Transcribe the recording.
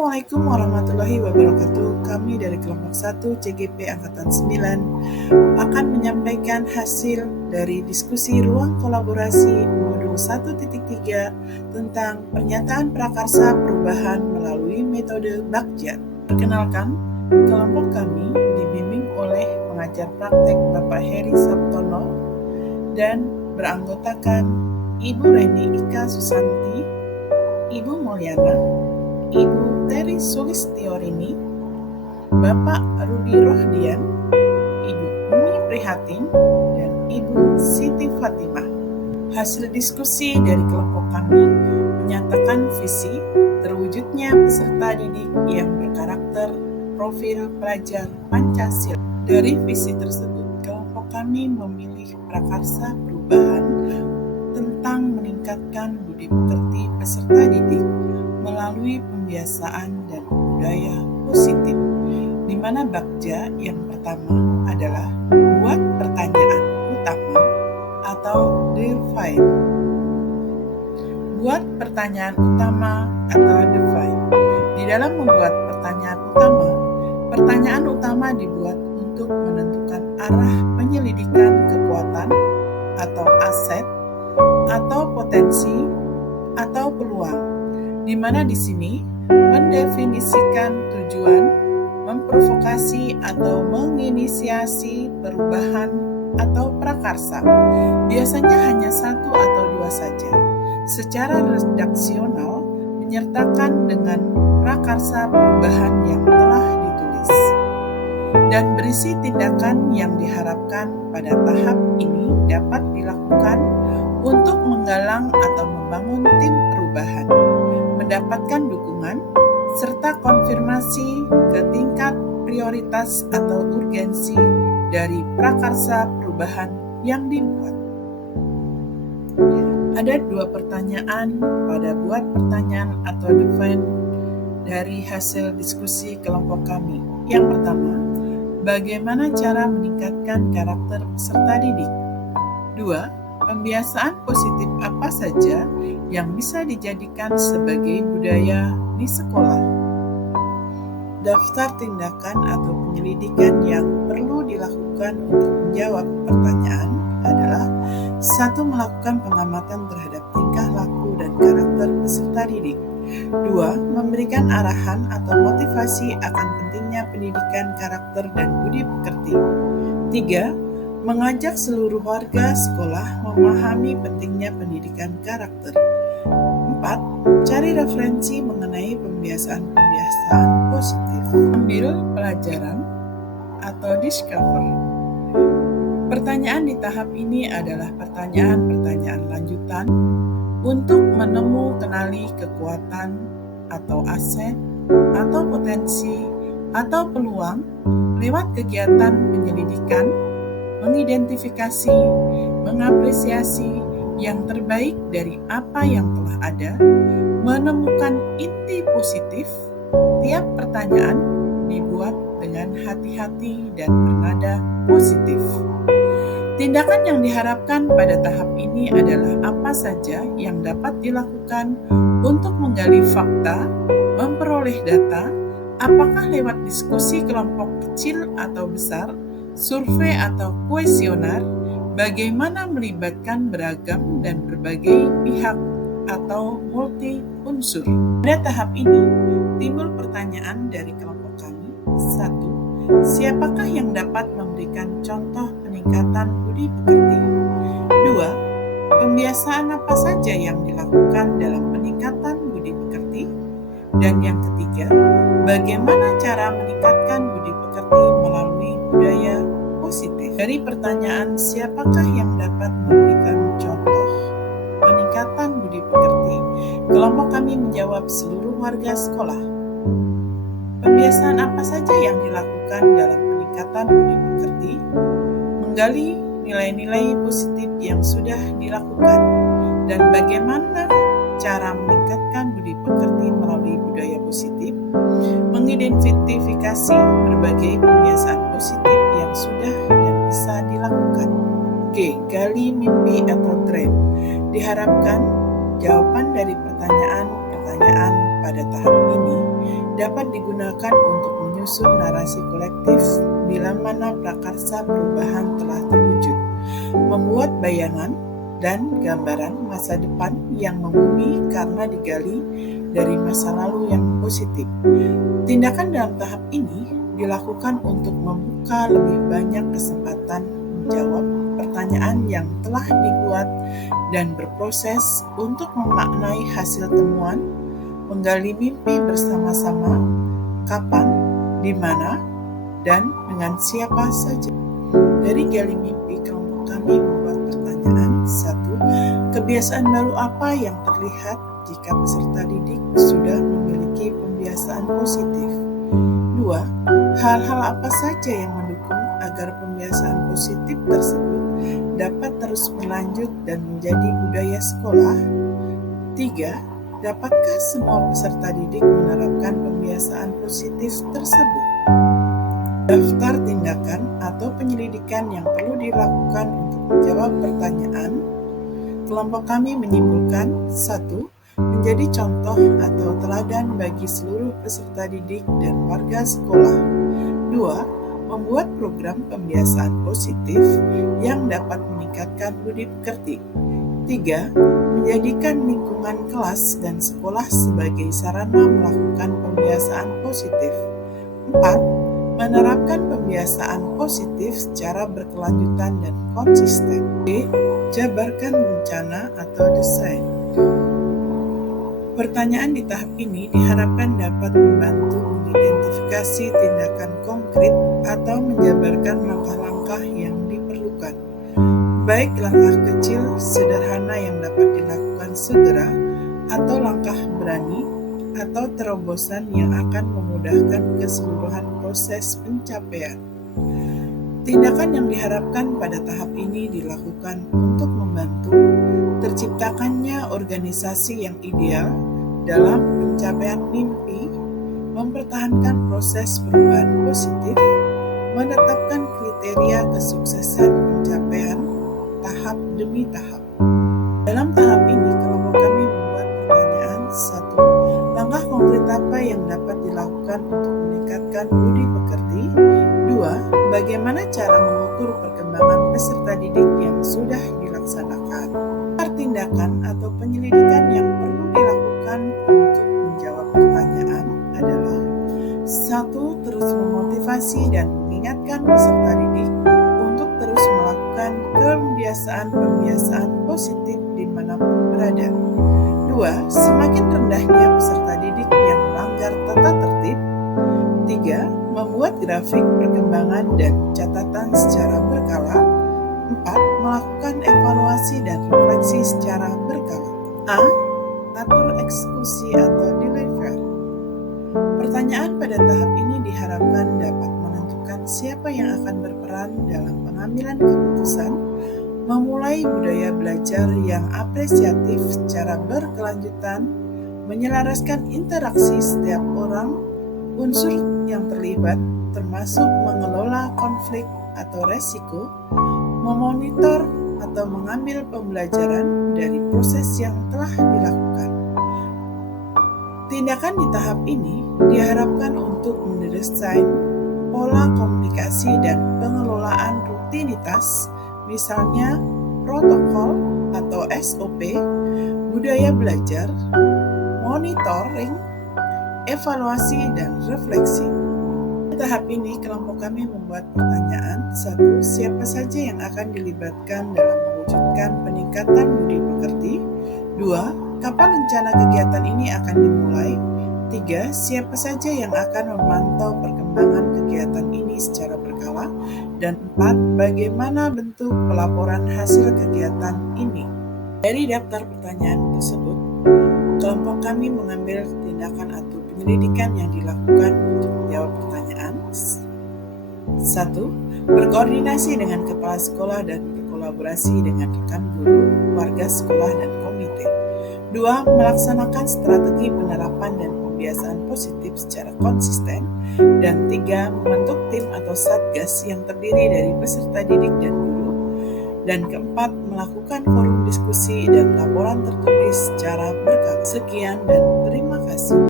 Assalamualaikum warahmatullahi wabarakatuh. Kami dari kelompok 1 CGP Angkatan 9 akan menyampaikan hasil dari diskusi ruang kolaborasi modul 1.3 tentang pernyataan prakarsa perubahan melalui metode Bagja. Perkenalkan, kelompok kami dibimbing oleh pengajar praktek Bapak Heri Sabtono dan beranggotakan Ibu Reni Ika Susanti, Ibu Mulyana, Ibu Teri Sulistiorini, Bapak Rudi Rohdian, Ibu Umi Prihatin, dan Ibu Siti Fatimah. Hasil diskusi dari kelompok kami menyatakan visi terwujudnya peserta didik yang berkarakter profil pelajar Pancasila. Dari visi tersebut, kelompok kami memilih prakarsa perubahan tentang meningkatkan budi pekerti peserta didik melalui pembiasaan dan budaya positif, di mana Bagja yang pertama adalah buat pertanyaan utama atau define. Buat pertanyaan utama atau define. Di dalam membuat pertanyaan utama dibuat untuk menentukan arah penyelidikan kekuatan atau aset atau potensi atau peluang, di mana di sini mendefinisikan tujuan, memprovokasi atau menginisiasi perubahan atau prakarsa. Biasanya hanya satu atau dua saja. Secara redaksional menyertakan dengan prakarsa perubahan yang telah ditulis dan berisi tindakan yang diharapkan pada tahap ini dapat dilakukan untuk menggalang atau membangun tim perubahan, mendapatkan dukungan, serta konfirmasi ke tingkat prioritas atau urgensi dari prakarsa perubahan yang dibuat. Ada dua pertanyaan pada buat pertanyaan atau define dari hasil diskusi kelompok kami. Yang pertama, bagaimana cara meningkatkan karakter peserta didik? 2. Pembiasaan positif apa saja yang bisa dijadikan sebagai budaya di sekolah? Daftar tindakan atau penyelidikan yang perlu dilakukan untuk menjawab pertanyaan adalah 1. Melakukan pengamatan terhadap tingkah laku dan karakter peserta didik. 2. Memberikan arahan atau motivasi akan pentingnya pendidikan karakter dan budi pekerti. 3. Mengajak seluruh warga sekolah memahami pentingnya pendidikan karakter. 4. Cari referensi mengenai pembiasaan-pembiasaan positif. Ambil pelajaran atau discover. Pertanyaan di tahap ini adalah pertanyaan-pertanyaan lanjutan untuk kenali kekuatan atau aset atau potensi atau peluang lewat kegiatan penyelidikan, mengidentifikasi, mengapresiasi yang terbaik dari apa yang telah ada, menemukan inti positif. Tiap pertanyaan dibuat dengan hati-hati dan bernada positif. Tindakan yang diharapkan pada tahap ini adalah apa saja yang dapat dilakukan untuk menggali fakta, memperoleh data, apakah lewat diskusi kelompok kecil atau besar, survei atau kuesioner, bagaimana melibatkan beragam dan berbagai pihak atau multi unsur. Pada tahap ini, timbul pertanyaan dari kelompok kami. 1. Siapakah yang dapat memberikan contoh peningkatan budi pekerti? 2. Pembiasaan apa saja yang dilakukan dalam peningkatan budi pekerti? Dan yang ketiga, bagaimana cara meningkatkan budi pekerti melalui budaya positif? Dari pertanyaan siapakah yang dapat memberikan contoh peningkatan budi pekerti, kelompok kami menjawab seluruh warga sekolah. Pembiasaan apa saja yang dilakukan dalam peningkatan budi pekerti? Menggali nilai-nilai positif yang sudah dilakukan dan bagaimana cara meningkatkan budi pekerti melalui budaya positif, mengidentifikasi berbagai pembiasaan positif yang sudah dan bisa dilakukan. G. Gali mimpi atau tren. Diharapkan jawaban dari pertanyaan-pertanyaan pada tahap ini dapat digunakan untuk menyusun narasi kolektif bila mana prakarsa perubahan telah terwujud, membuat bayangan dan gambaran masa depan yang membumi karena digali dari masa lalu yang positif. Tindakan dalam tahap ini dilakukan untuk membuka lebih banyak kesempatan menjawab pertanyaan yang telah dibuat dan berproses untuk memaknai hasil temuan, menggali mimpi bersama-sama, kapan, di mana, dan dengan siapa saja. Dari gali mimpi, kelompok kami membuat pertanyaan. 1. Kebiasaan baru apa yang terlihat jika peserta didik sudah memiliki pembiasaan positif? 2. Hal-hal apa saja yang mendukung agar pembiasaan positif tersebut dapat terus berlanjut dan menjadi budaya sekolah? 3. Dapatkah semua peserta didik menerapkan pembiasaan positif tersebut? Daftar tindakan atau penyelidikan yang perlu dilakukan untuk menjawab pertanyaan. Kelompok kami menyimpulkan: 1. Menjadi contoh atau teladan bagi seluruh peserta didik dan warga sekolah. 2. Membuat program pembiasaan positif yang dapat meningkatkan budi pekerti. 3. Menjadikan lingkungan kelas dan sekolah sebagai sarana melakukan pembiasaan positif. 4. Menerapkan pembiasaan positif secara berkelanjutan dan konsisten. D. Jabarkan rencana atau desain. Pertanyaan di tahap ini diharapkan dapat membantu mengidentifikasi tindakan konkret atau menjabarkan langkah-langkah yang diperlukan, baik langkah kecil sederhana yang dapat dilakukan segera, atau langkah berani atau terobosan yang akan memudahkan keseluruhan proses pencapaian. Tindakan yang diharapkan pada tahap ini dilakukan untuk membantu terciptakannya organisasi yang ideal dalam pencapaian mimpi, mempertahankan proses perubahan positif, menetapkan kriteria kesuksesan pencapaian tahap demi tahap. Dalam tahap ini, kelompok kami membuat pertanyaan. 1. Langkah konkret apa yang dapat dilakukan untuk meningkatkan budi pekerti? 2. Bagaimana cara mengukur perkembangan peserta didik yang sudah dilaksanakan? Tindakan atau penyelidikan yang perlu dilakukan untuk menjawab pertanyaan adalah: 1. Terus memotivasi dan mengingatkan peserta didik untuk terus melakukan pembiasaan positif dimanapun berada. 2. Semakin rendahnya peserta didik yang melanggar tata tertib. 3. Membuat grafik perkembangan dan catatan secara berkala. 4. Melakukan evaluasi dan refleksi secara berkala. A. Atur eksekusi atau deliver. Pertanyaan pada tahap ini diharapkan dapat menentukan siapa yang akan berperan dalam pengambilan keputusan, memulai budaya belajar yang apresiatif secara berkelanjutan, menyelaraskan interaksi setiap orang, unsur yang terlibat, termasuk mengelola konflik atau resiko, memonitor atau mengambil pembelajaran dari proses yang telah dilakukan. Tindakan di tahap ini diharapkan untuk mendesain pola komunikasi dan pengelolaan rutinitas, misalnya protokol atau SOP, budaya belajar, monitoring, evaluasi, dan refleksi. Tahap ini, kelompok kami membuat pertanyaan. 1. Siapa saja yang akan dilibatkan dalam mewujudkan peningkatan budi pekerti? 2. Kapan rencana kegiatan ini akan dimulai? 3. Siapa saja yang akan memantau perkembangan kegiatan ini secara berkala? Dan 4. Bagaimana bentuk pelaporan hasil kegiatan ini? Dari daftar pertanyaan tersebut, kelompok kami mengambil tindakan atau penyelidikan yang dilakukan untuk menjawab pertanyaan. 1. Berkoordinasi dengan kepala sekolah dan berkolaborasi dengan rekan guru, warga sekolah, dan komite. 2. Melaksanakan strategi penerapan dan pembiasaan positif secara konsisten. Dan 3. Membentuk tim atau satgas yang terdiri dari peserta didik dan guru. Dan keempat, melakukan forum diskusi dan laporan tertulis secara berkala. Sekian dan terima kasih.